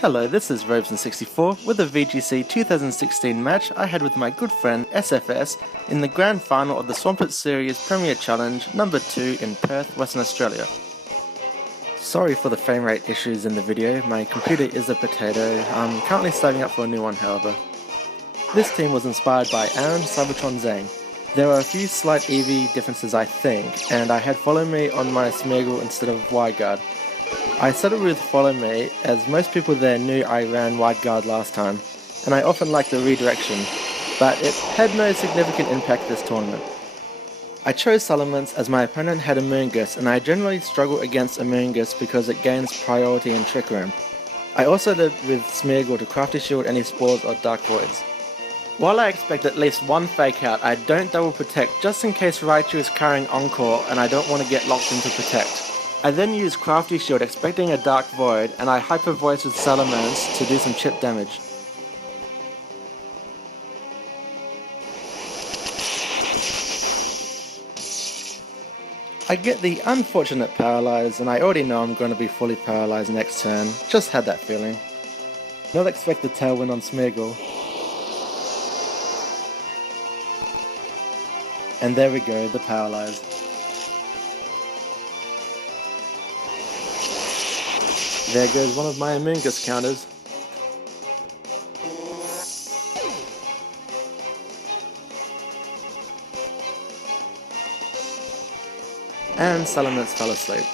Hello, this is Robeson64 with a VGC 2016 match I had with my good friend SFS in the grand final of the Swampert Series Premier Challenge number 2 in Perth, Western Australia. Sorry for the frame rate issues in the video, my computer is a potato. I'm currently saving up for a new one, however. This team was inspired by Aaron Cybertron Zhang. There are a few slight EV differences I think, and I had Follow Me on my Smeagol instead of Wide Guard. I started with Follow Me, as most people there knew I ran Wide Guard last time, and I often liked the redirection, but it had no significant impact this tournament. I chose Salamence as my opponent had Amoonguss, and I generally struggle against Amoonguss because it gains priority in Trick Room. I also did with Smeagol to Crafty Shield any Spores or Dark Voids. While I expect at least one Fake Out, I don't double protect just in case Raichu is carrying Encore and I don't want to get locked into Protect. I then use Crafty Shield expecting a Dark Void, and I Hyper Voice with Salamence to do some chip damage. I get the unfortunate Paralyze, and I already know I'm going to be fully Paralyzed next turn, just had that feeling. Not expect the Tailwind on Smeagol. And there we go, the Paralyze. There goes one of my Amoonguss counters. And Salamence fell asleep.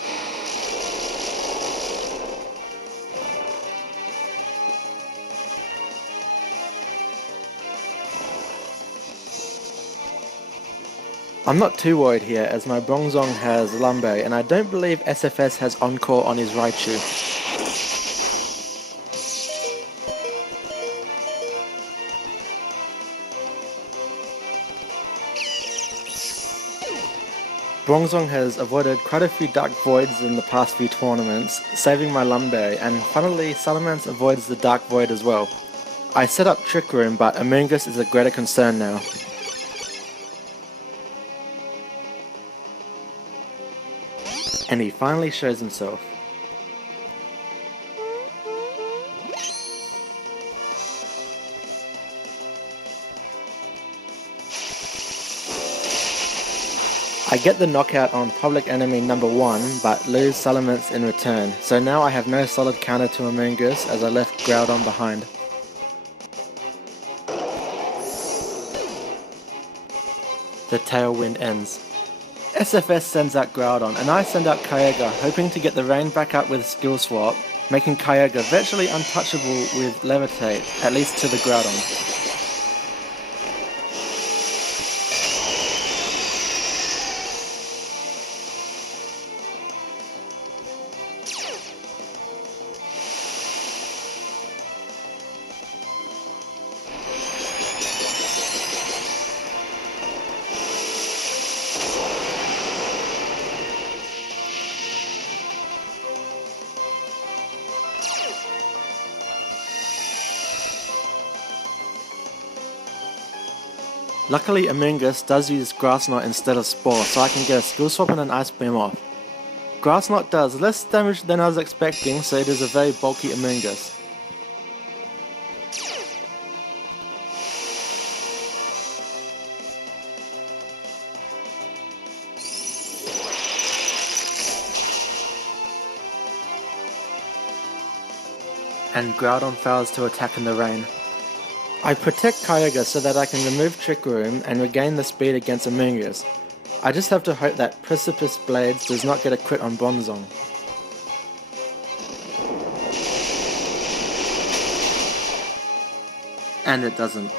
I'm not too worried here as my Bronzong has Lumberry and I don't believe SFS has Encore on his Raichu. Bronzong has avoided quite a few Dark Voids in the past few tournaments, saving my Lumberry, and funnily Salamence avoids the Dark Void as well. I set up Trick Room, but Amoonguss is a greater concern now. And he finally shows himself. I get the knockout on Public Enemy number 1, but lose Salamence in return, so now I have no solid counter to Amoonguss as I left Groudon behind. The Tailwind ends. SFS sends out Groudon, and I send out Kyogre, hoping to get the rain back up with Skill Swap, making Kyogre virtually untouchable with Levitate, at least to the Groudon. Luckily Amoonguss does use Grass Knot instead of Spore, so I can get a Skill Swap and an Ice Beam off. Grass Knot does less damage than I was expecting, so it is a very bulky Amoonguss. And Groudon fails to attack in the rain. I protect Kyogre so that I can remove Trick Room and regain the speed against Amoonguss. I just have to hope that Precipice Blades does not get a crit on Bronzong. And it doesn't.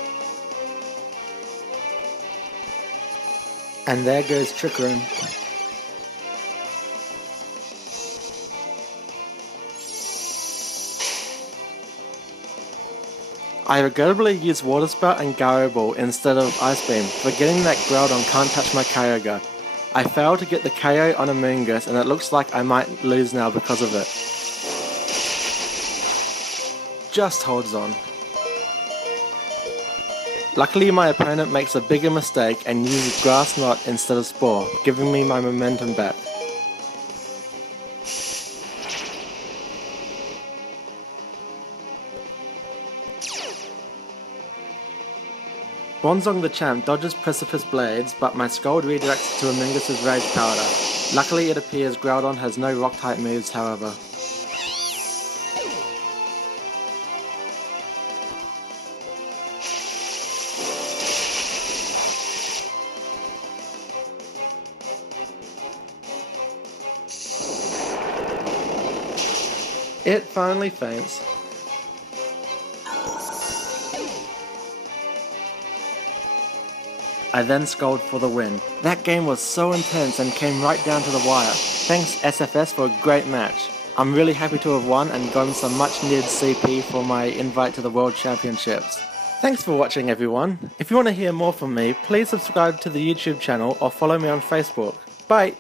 And there goes Trick Room. I regrettably used Water Spout and Gyro Ball instead of Ice Beam, forgetting that Groudon can't touch my Kyogre. I failed to get the KO on Amoonguss and it looks like I might lose now because of it. Just holds on. Luckily my opponent makes a bigger mistake and uses Grass Knot instead of Spore, giving me my momentum back. Bronzong the champ dodges Precipice Blades, but my Scald redirects to Amingus' Rage Powder. Luckily it appears Groudon has no rock-type moves however. It finally faints. I then Scald for the win. That game was so intense and came right down to the wire. Thanks SFS for a great match. I'm really happy to have won and gotten some much needed CP for my invite to the World Championships. Thanks for watching everyone. If you want to hear more from me, please subscribe to the YouTube channel or follow me on Facebook. Bye!